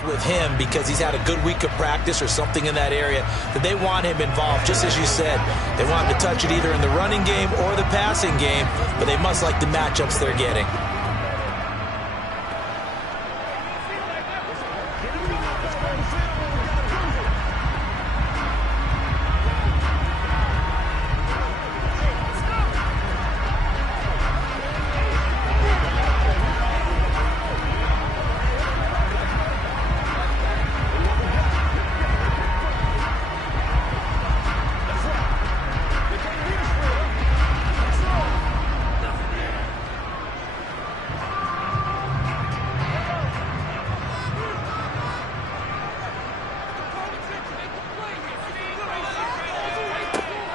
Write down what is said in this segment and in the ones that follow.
mess with him because he's had a good week of practice or something in that area, that they want him involved, just as you said. They want him to touch it either in the running game or the passing game, but they must like the matchups they're getting.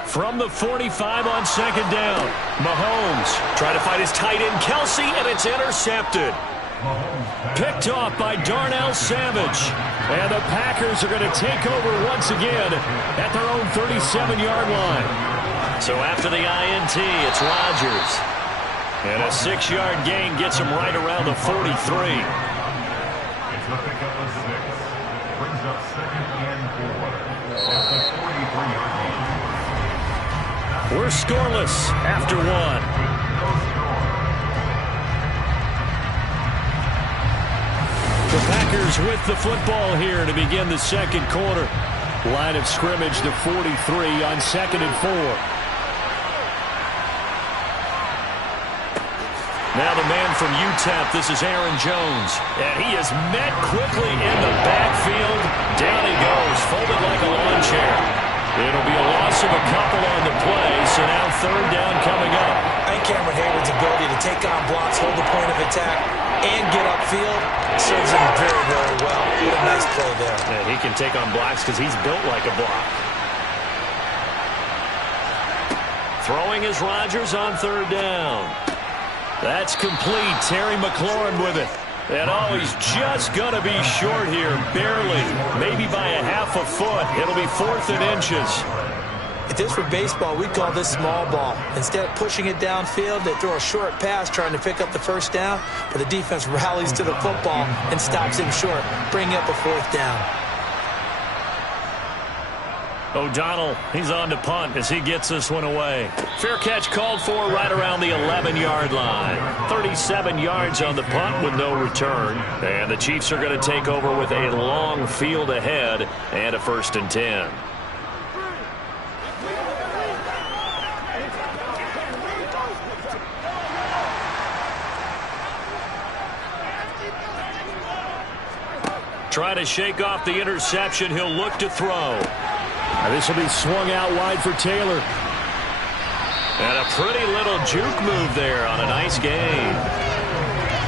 From the 45 on second down, Mahomes trying to find his tight end, Kelsey, and it's intercepted. Picked off by Darnell Savage. And the Packers are going to take over once again at their own 37-yard line. So after the INT, it's Rodgers. And a 6-yard gain gets him right around the 43. It's the pickup of 6. Brings up 2nd and 4 at the 43-yard line. We're scoreless after 1. The Packers with the football here to begin the second quarter. Line of scrimmage to 43 on 2nd and 4. Now the man from UTEP, this is Aaron Jones. And he is met quickly in the backfield. Down he goes, folded like a lawn chair. It'll be a loss of a couple on the play, so now third down coming up. I think Cameron Hayward's ability to take on blocks, hold the point of attack, and get upfield serves him very, very well. What a nice play there. Yeah, he can take on blocks because he's built like a block. Throwing is Rodgers on third down. That's complete. Terry McLaurin with it. And he's just going to be short here, barely, maybe by a half a foot. It'll be 4th and inches. If this were baseball, we'd call this small ball. Instead of pushing it downfield, they throw a short pass trying to pick up the first down, but the defense rallies to the football and stops him short, bringing up a 4th down. O'Donnell, he's on to punt as he gets this one away. Fair catch called for right around the 11-yard line. 37 yards on the punt with no return. And the Chiefs are going to take over with a long field ahead and a 1st and 10. Trying to shake off the interception. He'll look to throw. This will be swung out wide for Taylor. And a pretty little juke move there on a nice gain.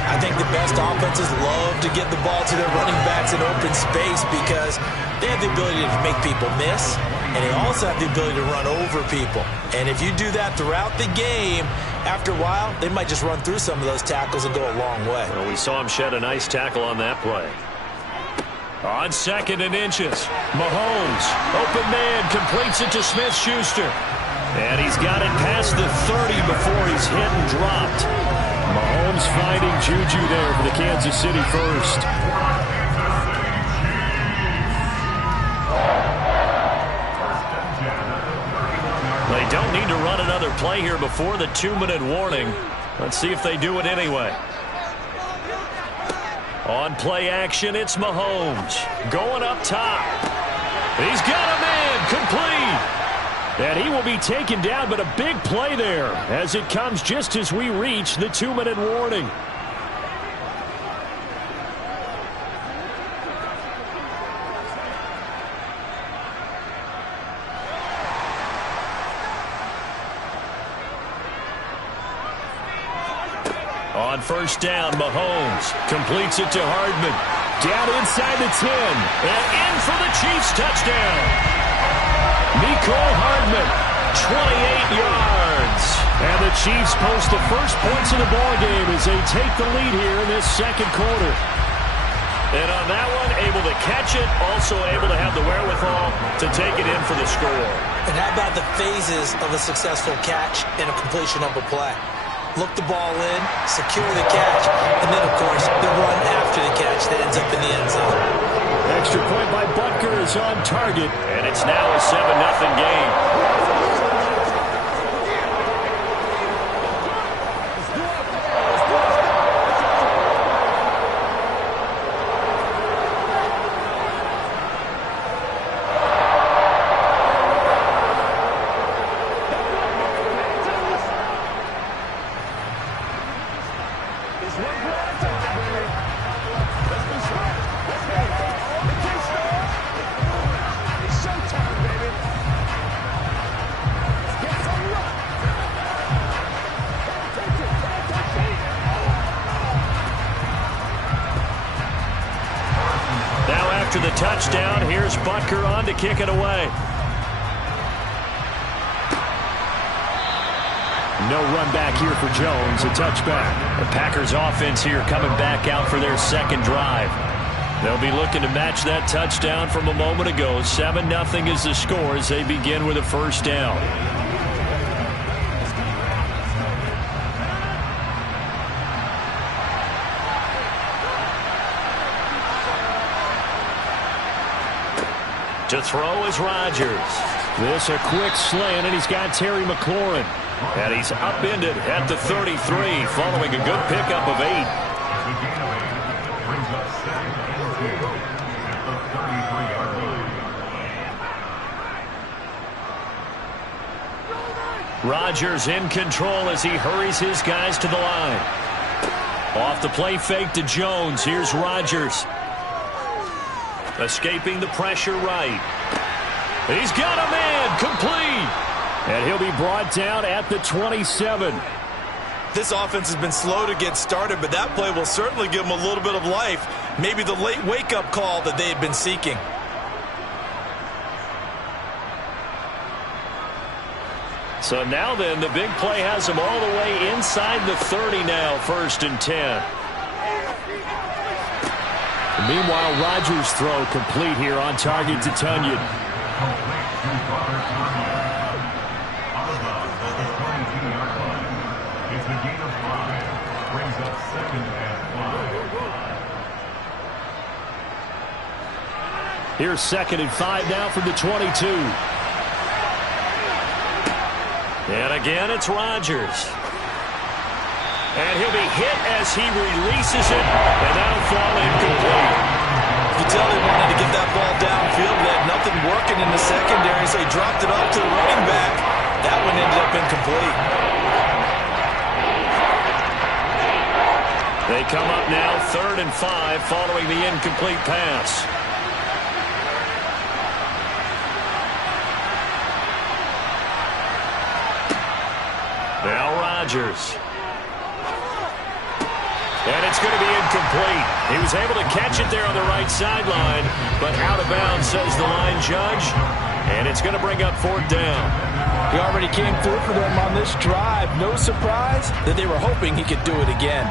I think the best offenses love to get the ball to their running backs in open space because they have the ability to make people miss, and they also have the ability to run over people. And if you do that throughout the game, after a while, they might just run through some of those tackles and go a long way. Well, we saw him shed a nice tackle on that play. On 2nd and inches, Mahomes, open man, completes it to Smith-Schuster. And he's got it past the 30 before he's hit and dropped. Mahomes finding Juju there for the Kansas City first. They don't need to run another play here before the 2-minute warning. Let's see if they do it anyway. On play action, it's Mahomes. Going up top. He's got a man, complete. And he will be taken down, but a big play there as it comes just as we reach the 2-minute warning. On first down, Mahomes completes it to Hardman. Down inside the 10. And in for the Chiefs touchdown. Mecole Hardman, 28 yards. And the Chiefs post the first points of the ballgame as they take the lead here in this second quarter. And on that one, able to catch it, also able to have the wherewithal to take it in for the score. And how about the phases of a successful catch and a completion of a play? Look the ball in, secure the catch, and then, of course, the run after the catch that ends up in the end zone. Extra point by Butker is on target, and it's now a 7-0 game. After the touchdown, here's Butker on to kick it away. No run back here for Jones, a touchback. The Packers offense here coming back out for their second drive. They'll be looking to match that touchdown from a moment ago. 7-0 is the score as they begin with a first down. To throw is Rodgers. This a quick slant, and he's got Terry McLaurin. And he's upended at the 33, following a good pickup of 8. Brings up 2nd and 2 at the 33-yard line. Rodgers in control as he hurries his guys to the line. Off the play fake to Jones. Here's Rodgers. Escaping the pressure right. He's got a man complete. And he'll be brought down at the 27. This offense has been slow to get started, but that play will certainly give them a little bit of life. Maybe the late wake-up call that they had been seeking. So now then, the big play has them all the way inside the 30 now, 1st and 10. Meanwhile, Rodgers' throw complete here on target to Tonyan. Complete to Robert Tonyan. Out of bounds at the 22-yard line. It's a gain of 5. Brings up 2nd and 5. Here's 2nd and 5 now from the 22. And again, it's Rodgers. And he'll be hit as he releases it, and that'll fall incomplete. You tell they wanted to get that ball downfield. They had nothing working in the secondary, so he dropped it off to the running back. That one ended up incomplete. They come up now 3rd and 5 following the incomplete pass. Now Rodgers. And it's going to be incomplete. He was able to catch it there on the right sideline, but out of bounds, says the line judge. And it's going to bring up 4th down. He already came through for them on this drive. No surprise that they were hoping he could do it again.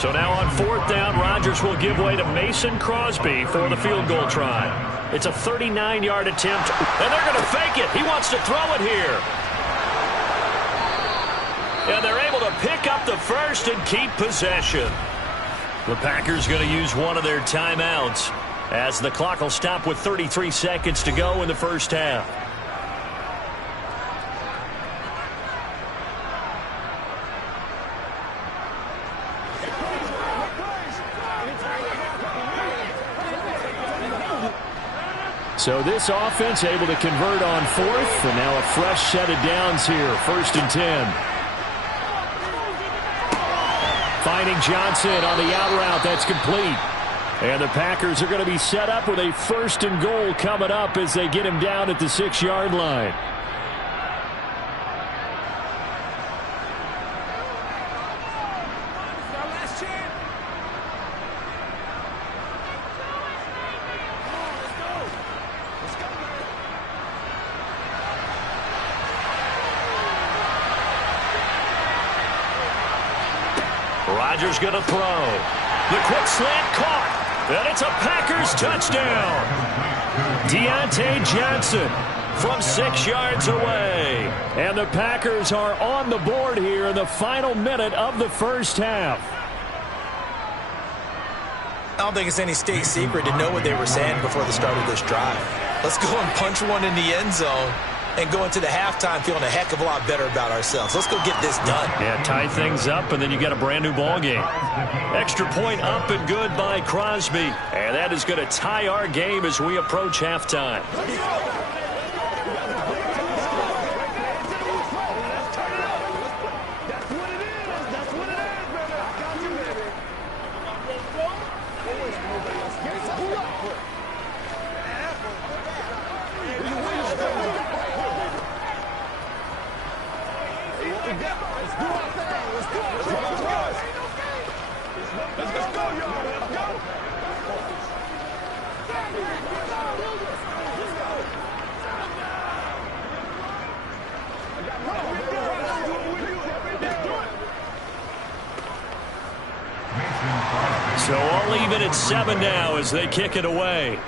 So now on 4th down, Rodgers will give way to Mason Crosby for the field goal try. It's a 39-yard attempt, and they're going to fake it. He wants to throw it here. And they're able to pick up the first and keep possession. The Packers going to use one of their timeouts as the clock will stop with 33 seconds to go in the first half. So this offense able to convert on 4th, and now a fresh set of downs here, 1st and 10. Finding Johnson on the out route. That's complete. And the Packers are going to be set up with a 1st and goal coming up as they get him down at the 6-yard line. Rodgers going to throw. The quick slant caught. And it's a Packers touchdown. Deontay Johnson from 6 yards away. And the Packers are on the board here in the final minute of the first half. I don't think it's any state secret to know what they were saying before the start of this drive. Let's go and punch one in the end zone and go into the halftime feeling a heck of a lot better about ourselves. Let's go get this done. Yeah, tie things up, and then you got a brand new ball game. Extra point up and good by Crosby. And that is going to tie our game as we approach halftime. So all even at 7 now as they kick it away.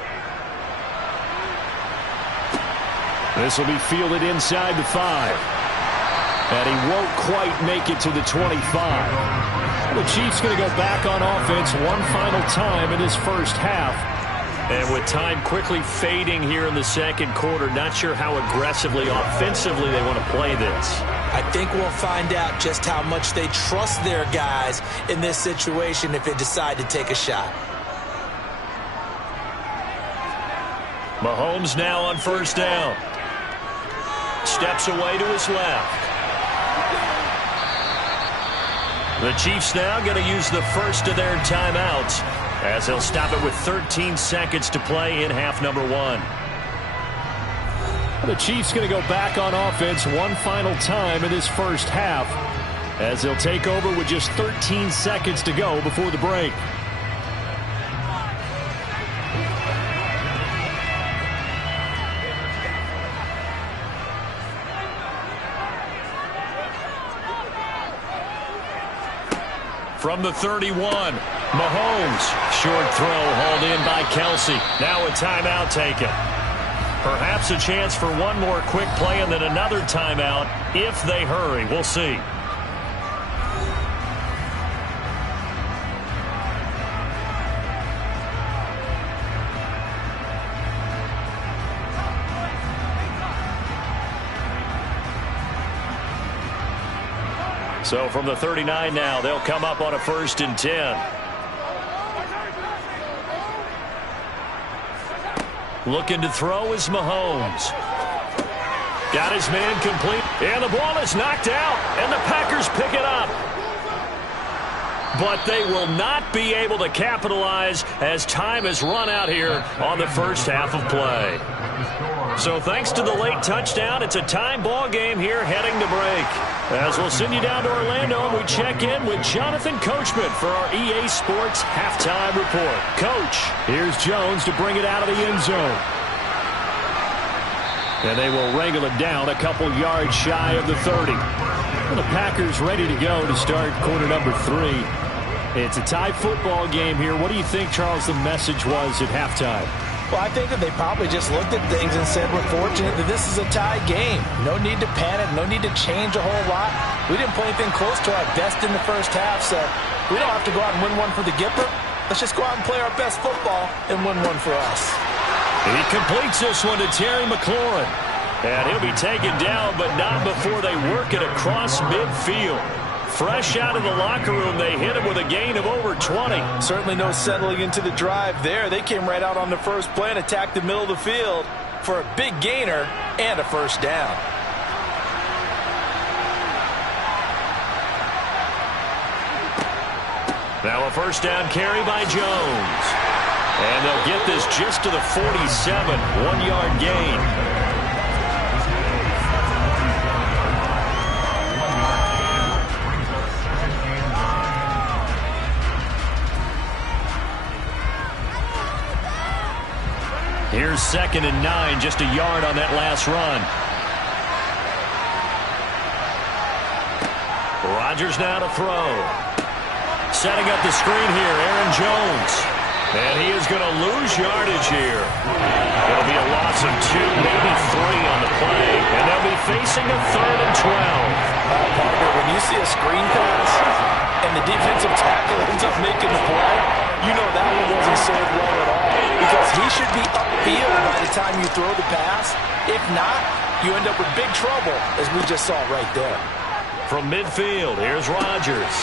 This will be fielded inside the 5. And he won't quite make it to the 25. The Chiefs going to go back on offense one final time in this first half. And with time quickly fading here in the second quarter, not sure how aggressively, offensively they want to play this. I think we'll find out just how much they trust their guys in this situation if they decide to take a shot. Mahomes now on first down. Steps away to his left. The Chiefs now going to use the first of their timeouts as they'll stop it with 13 seconds to play in half number 1. The Chiefs going to go back on offense one final time in this first half as they'll take over with just 13 seconds to go before the break. From the 31, Mahomes. Short throw hauled in by Kelsey. Now a timeout taken. Perhaps a chance for one more quick play and then another timeout if they hurry. We'll see. So from the 39 now, they'll come up on a 1st and 10. Looking to throw is Mahomes. Got his man complete. And the ball is knocked out. And the Packers pick it up. But they will not be able to capitalize as time has run out here on the first half of play. So thanks to the late touchdown, it's a time ball game here heading to break. As we'll send you down to Orlando and we check in with Jonathan Coachman for our EA Sports Halftime Report. Coach, here's Jones to bring it out of the end zone. And they will wrangle it down a couple yards shy of the 30. Well, the Packers ready to go to start quarter number 3. It's a tie football game here. What do you think, Charles, the message was at halftime? Well, I think that they probably just looked at things and said, we're fortunate that this is a tie game. No need to panic, no need to change a whole lot. We didn't play anything close to our best in the first half, so we don't have to go out and win one for the Gipper. Let's just go out and play our best football and win one for us. He completes this one to Terry McLaurin. And he'll be taken down, but not before they work it across midfield. Fresh out of the locker room, they hit him with a gain of over 20. Certainly no settling into the drive there. They came right out on the first play and attacked the middle of the field for a big gainer and a first down. Now a first down carry by Jones. And they'll get this just to the 47, 1-yard gain. Here's 2nd and 9, just a yard on that last run. Rodgers now to throw. Setting up the screen here, Aaron Jones. And he is going to lose yardage here. It'll be a loss of 2, maybe 3 on the play. And they'll be facing a 3rd and 12. Parker, when you see a screen pass and the defensive tackle ends up making the play, you know that one wasn't served well at all, because he should be upfield by the time you throw the pass. If not, you end up with big trouble, as we just saw right there. From midfield, here's Rodgers.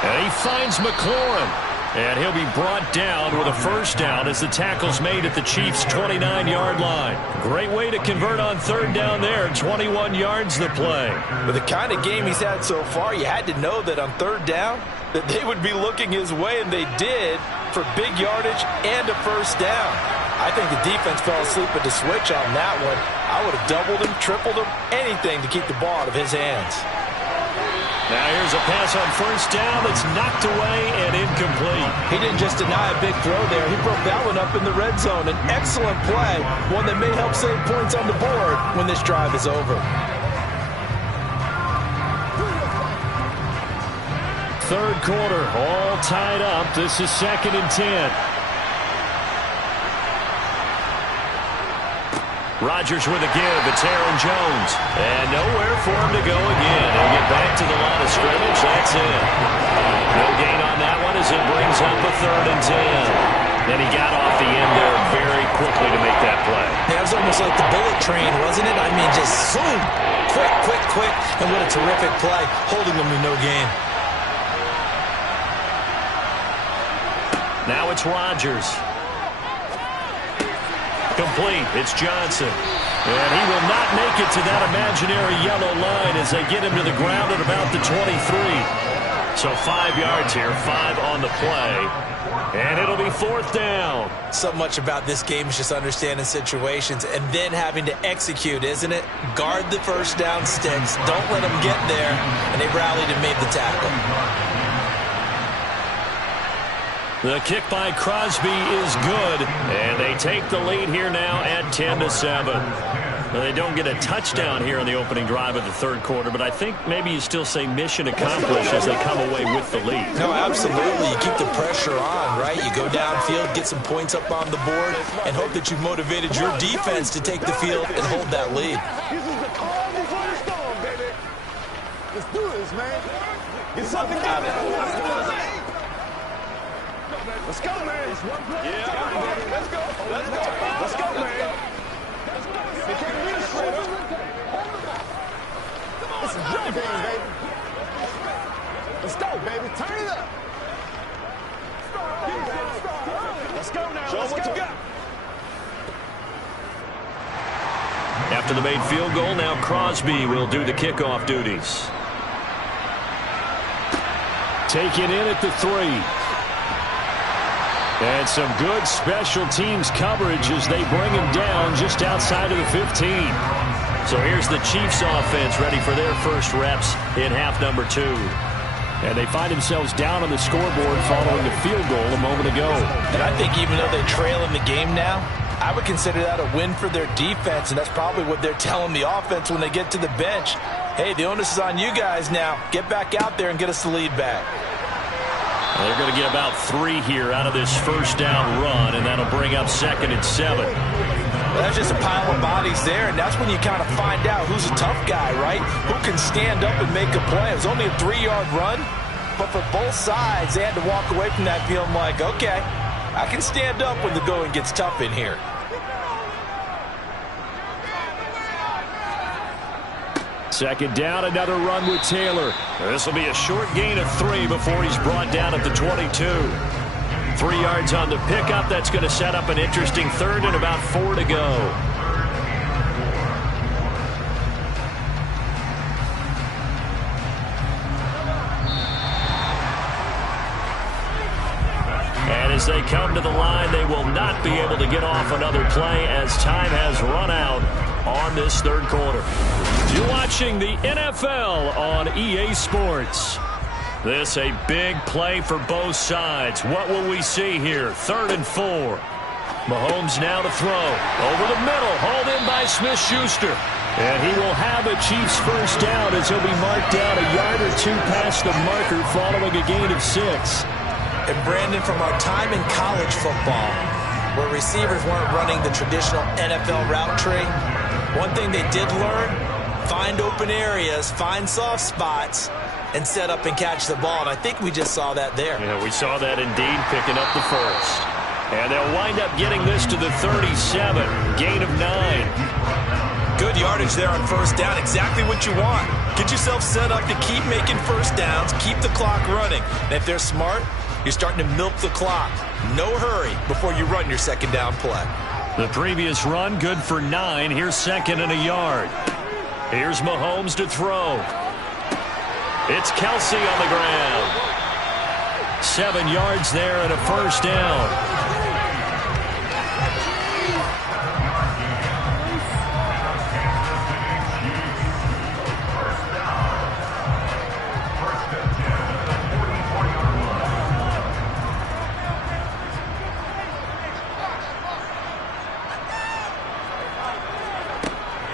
And he finds McLaurin. And he'll be brought down with a first down as the tackle's made at the Chiefs' 29-yard line. Great way to convert on third down there. 21 yards the play. With the kind of game he's had so far, you had to know that on third down that they would be looking his way, and they did, for big yardage and a first down. I think the defense fell asleep at the switch on that one. I would have doubled him, tripled him, anything to keep the ball out of his hands. Now here's a pass on first down that's knocked away and incomplete. He didn't just deny a big throw there. He broke that one up in the red zone. An excellent play, one that may help save points on the board when this drive is over. Third quarter, all tied up. This is 2nd and 10. Rodgers with a give. It's Aaron Jones. And nowhere for him to go again. He'll get back to the line of scrimmage. That's it. No gain on that one as it brings up a 3rd and 10. And he got off the end there very quickly to make that play. That was almost like the bullet train, wasn't it? I mean, just zoom. Quick, quick, quick. And what a terrific play, holding him to no gain. Now it's Rodgers. Complete. It's Johnson. And he will not make it to that imaginary yellow line as they get him to the ground at about the 23. So 5 yards here, 5 on the play. And it'll be 4th down. So much about this game is just understanding situations and then having to execute, isn't it? Guard the first down sticks. Don't let them get there. And they rallied and made the tackle. The kick by Crosby is good, and they take the lead here now at 10-7. They don't get a touchdown here in the opening drive of the third quarter, but I think maybe you still say mission accomplished as they come away with the lead. No, absolutely. You keep the pressure on, right? You go downfield, get some points up on the board, and hope that you've motivated your defense to take the field and hold that lead. This is the calm before the storm, baby. Let's do this, man. Get something out of it. Let's go, man. Yeah. Let's go. Let's go. Let's go, man. They can't beat us, man. This is your game, baby. Let's go, baby. Turn it up. Let's go now. Show us what you got. After the made field goal, now Crosby will do the kickoff duties. Take it in at the 3. And some good special teams coverage as they bring him down just outside of the 15. So here's the Chiefs offense ready for their first reps in half number 2. And they find themselves down on the scoreboard following the field goal a moment ago. And I think even though they trail in the game now, I would consider that a win for their defense, and that's probably what they're telling the offense when they get to the bench. Hey, the onus is on you guys now. Get back out there and get us the lead back. They're going to get about 3 here out of this first down run, and that'll bring up 2nd and 7. Well, that's just a pile of bodies there, and that's when you kind of find out who's a tough guy, right? Who can stand up and make a play. It was only a 3-yard run, but for both sides, they had to walk away from that feeling like, okay, I can stand up when the going gets tough in here. Second down, another run with Taylor. This will be a short gain of 3 before he's brought down at the 22. 3 yards on the pickup. That's going to set up an interesting third and about 4 to go. And as they come to the line, they will not be able to get off another play as time has run out on this third quarter. You're watching the NFL on EA Sports. This a big play for both sides. What will we see here? 3rd and 4. Mahomes now to throw. Over the middle, hauled in by Smith-Schuster. And he will have a Chiefs first down as he'll be marked down a yard or 2 past the marker following a gain of 6. And Brandon, from our time in college football, where receivers weren't running the traditional NFL route tree, one thing they did learn, find open areas, find soft spots, and set up and catch the ball. And I think we just saw that there. Yeah, we saw that indeed, picking up the first. And they'll wind up getting this to the 37. Gain of 9. Good yardage there on first down. Exactly what you want. Get yourself set up to keep making first downs, keep the clock running. And if they're smart, you're starting to milk the clock. No hurry before you run your second down play. The previous run, good for 9. Here's second and a yard. Here's Mahomes to throw. It's Kelsey on the ground. 7 yards there and a first down.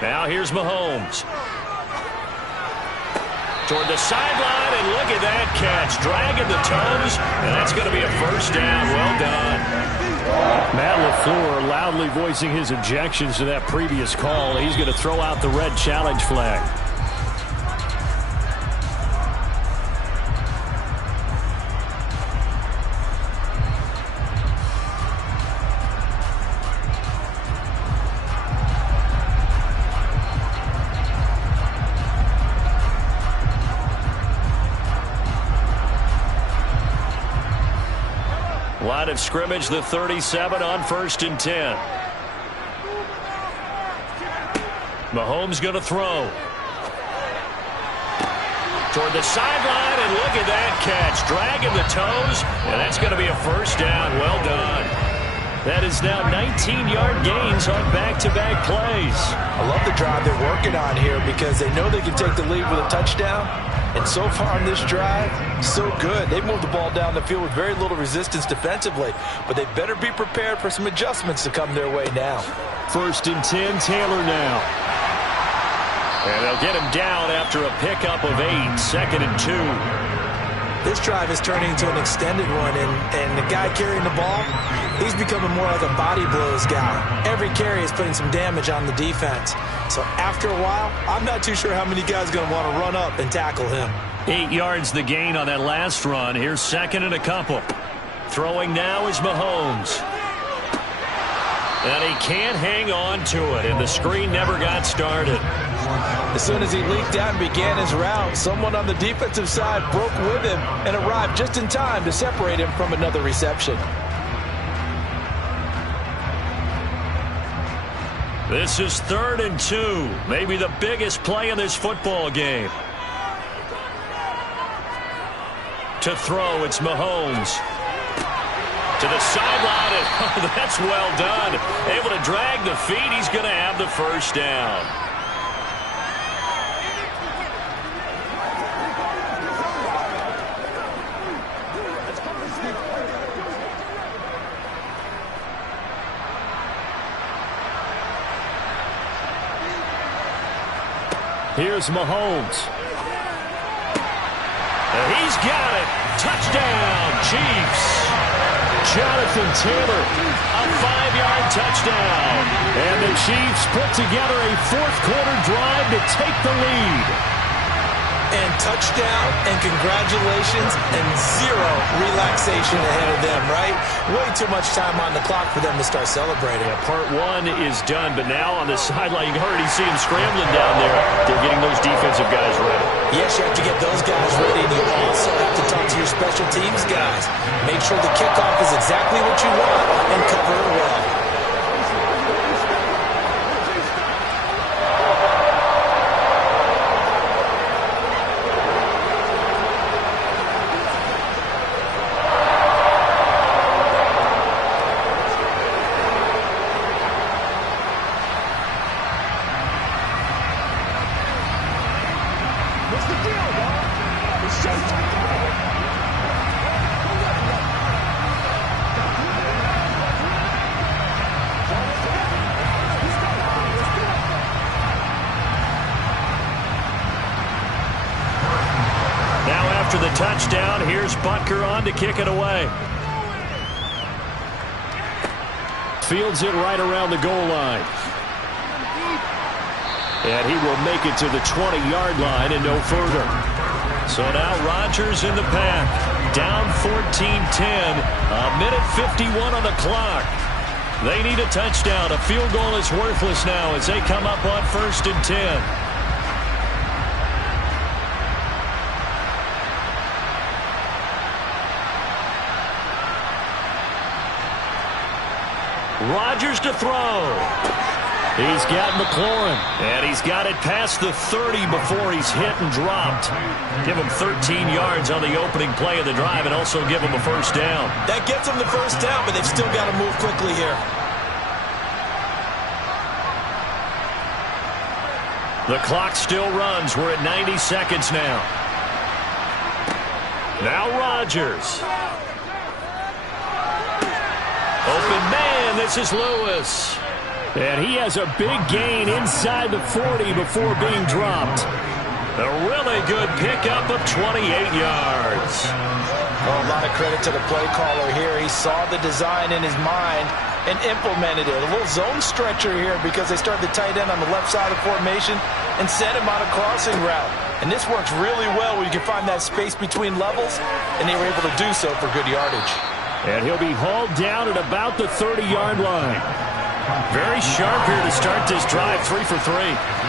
Now here's Mahomes. Toward the sideline, and look at that catch. Dragging the toes, and that's going to be a first down. Well done. Matt LaFleur loudly voicing his objections to that previous call. He's going to throw out the red challenge flag. Line of scrimmage, the 37 on 1st and 10. Mahomes going to throw. Toward the sideline, and look at that catch. Dragging the toes, and that's going to be a first down. Well done. That is now 19-yard gains on back-to-back plays. I love the drive they're working on here because they know they can take the lead with a touchdown. And so far on this drive, so good. They've moved the ball down the field with very little resistance defensively. But they better be prepared for some adjustments to come their way now. 1st and 10, Taylor now. And they'll get him down after a pickup of 8. 2nd and 2. This drive is turning into an extended one. And the guy carrying the ball, he's becoming more like a body blows guy. Every carry is putting some damage on the defense. So after a while, I'm not too sure how many guys are going to want to run up and tackle him. 8 yards the gain on that last run. Here's 2nd and a couple. Throwing now is Mahomes. And he can't hang on to it, and the screen never got started. As soon as he leaked out and began his route, someone on the defensive side broke with him and arrived just in time to separate him from another reception. This is 3rd and 2. Maybe the biggest play in this football game. To throw, it's Mahomes. To the sideline, and oh, that's well done. Able to drag the feet. He's going to have the first down. Here's Mahomes. He's got it. Touchdown, Chiefs. Jonathan Taylor, a 5-yard touchdown. And the Chiefs put together a fourth-quarter drive to take the lead. And touchdown, and congratulations, and zero relaxation ahead of them, right? Way too much time on the clock for them to start celebrating. Yeah, part 1 is done, but now on the sideline, you can already see them scrambling down there. They're getting those defensive guys ready. Yes, you have to get those guys ready, and you also have to talk to your special teams guys. Make sure the kickoff is exactly what you want and cover it well. The touchdown. Here's Butker on to kick it away. Fields it right around the goal line. And he will make it to the 20-yard line and no further. So now Rodgers in the pack. Down 14-10. A minute 51 on the clock. They need a touchdown. A field goal is worthless now as they come up on 1st and 10. Rodgers to throw. He's got McLaurin, and he's got it past the 30 before he's hit and dropped. Give him 13 yards on the opening play of the drive and also give him a first down. That gets them the first down, but they've still got to move quickly here. The clock still runs. We're at 90 seconds now. Now Rodgers. Open man, this is Lewis. And he has a big gain inside the 40 before being dropped. A really good pickup of 28 yards. Oh, a lot of credit to the play caller here. He saw the design in his mind and implemented it. A little zone stretcher here because they started the tight end on the left side of the formation and sent him on a crossing route. And this works really well when you can find that space between levels, and they were able to do so for good yardage. And he'll be hauled down at about the 30-yard line. Very sharp here to start this drive, 3 for 3.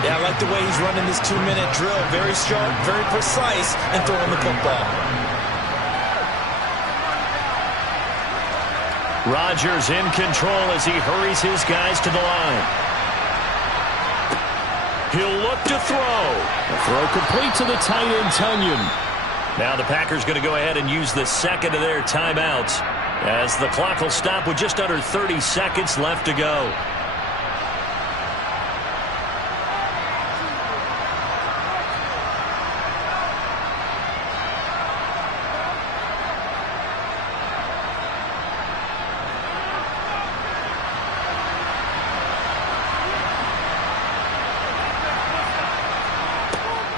Yeah, I like the way he's running this 2-minute drill. Very sharp, very precise, and throwing the football. Rodgers in control as he hurries his guys to the line. He'll look to throw. The throw complete to the tight end, Tunyon. Now the Packers going to go ahead and use the second of their timeouts as the clock will stop with just under 30 seconds left to go.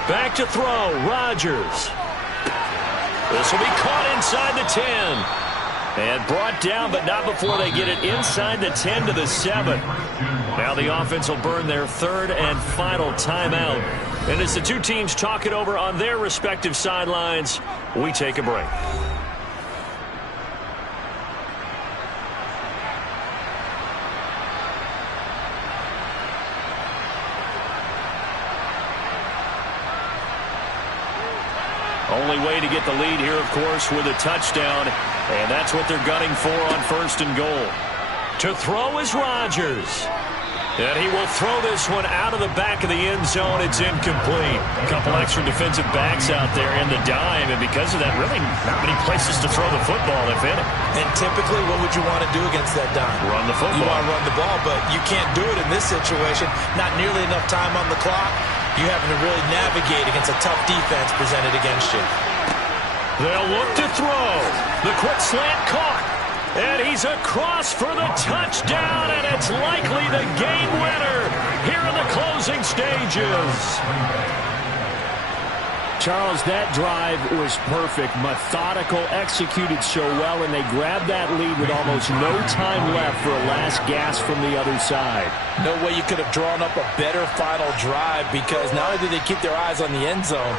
Back to throw, Rodgers. This will be caught inside the 10. And brought down, but not before they get it inside the 10 to the 7. Now the offense will burn their third and final timeout. And as the two teams talk it over on their respective sidelines, we take a break. Only way to get the lead here, of course, with a touchdown. And that's what they're gunning for on 1st and goal. To throw is Rodgers. And he will throw this one out of the back of the end zone. It's incomplete. A couple extra defensive backs out there in the dime. And because of that, really not many places to throw the football, if any. And typically, what would you want to do against that dime? Run the football. You want to run the ball, but you can't do it in this situation. Not nearly enough time on the clock. You're having to really navigate against a tough defense presented against you. They'll look to throw. The quick slant caught. And he's across for the touchdown, and it's likely the game winner here in the closing stages. Charles, that drive was perfect, methodical, executed so well, and they grabbed that lead with almost no time left for a last gasp from the other side. No way you could have drawn up a better final drive, because not only did they keep their eyes on the end zone,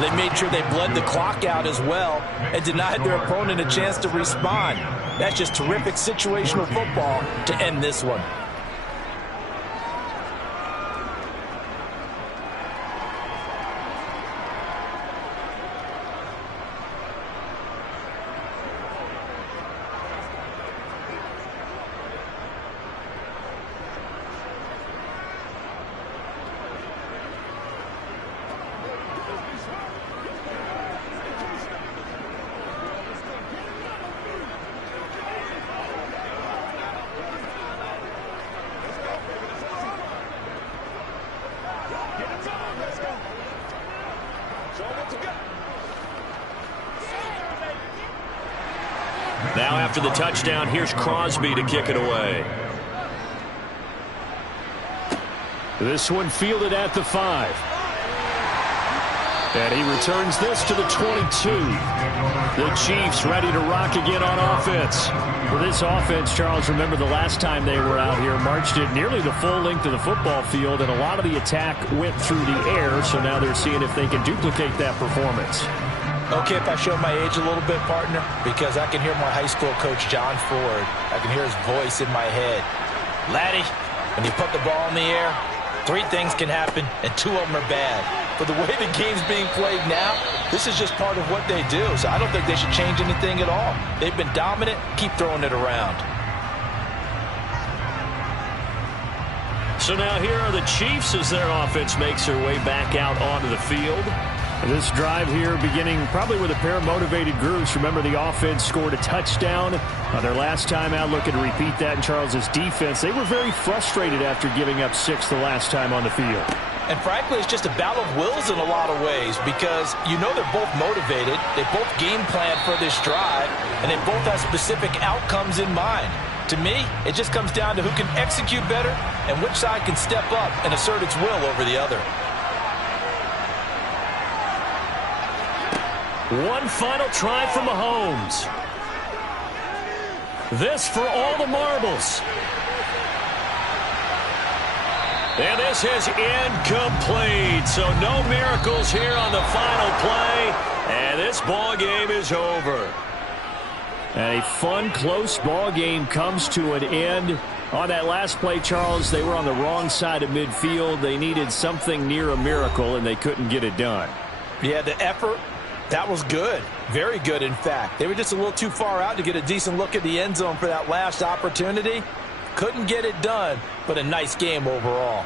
they made sure they bled the clock out as well and denied their opponent a chance to respond. That's just terrific situational football to end this one. Now after the touchdown, here's Crosby to kick it away. This one fielded at the 5. And he returns this to the 22. The Chiefs ready to rock again on offense. For this offense, Charles, remember the last time they were out here, marched it nearly the full length of the football field, and a lot of the attack went through the air, so now they're seeing if they can duplicate that performance. Okay, if I show my age a little bit, partner, because I can hear my high school coach, John Ford. I can hear his voice in my head. Laddie, when you put the ball in the air, 3 things can happen, and 2 of them are bad. But the way the game's being played now, this is just part of what they do. So I don't think they should change anything at all. They've been dominant. Keep throwing it around. So now here are the Chiefs as their offense makes their way back out onto the field. This drive here beginning probably with a pair of motivated groups. Remember, the offense scored a touchdown their last time out. Looking to repeat that in Charles's defense. They were very frustrated after giving up 6 the last time on the field. And frankly, it's just a battle of wills in a lot of ways because you know they're both motivated. They both game plan for this drive, and they both have specific outcomes in mind. To me, it just comes down to who can execute better and which side can step up and assert its will over the other. One final try from Mahomes. This for all the marbles. And this is incomplete. So no miracles here on the final play. And this ball game is over. And a fun, close ball game comes to an end. On that last play, Charles, they were on the wrong side of midfield. They needed something near a miracle, and they couldn't get it done. Yeah, the effort, that was good. Very good, in fact. They were just a little too far out to get a decent look at the end zone for that last opportunity. Couldn't get it done, but a nice game overall.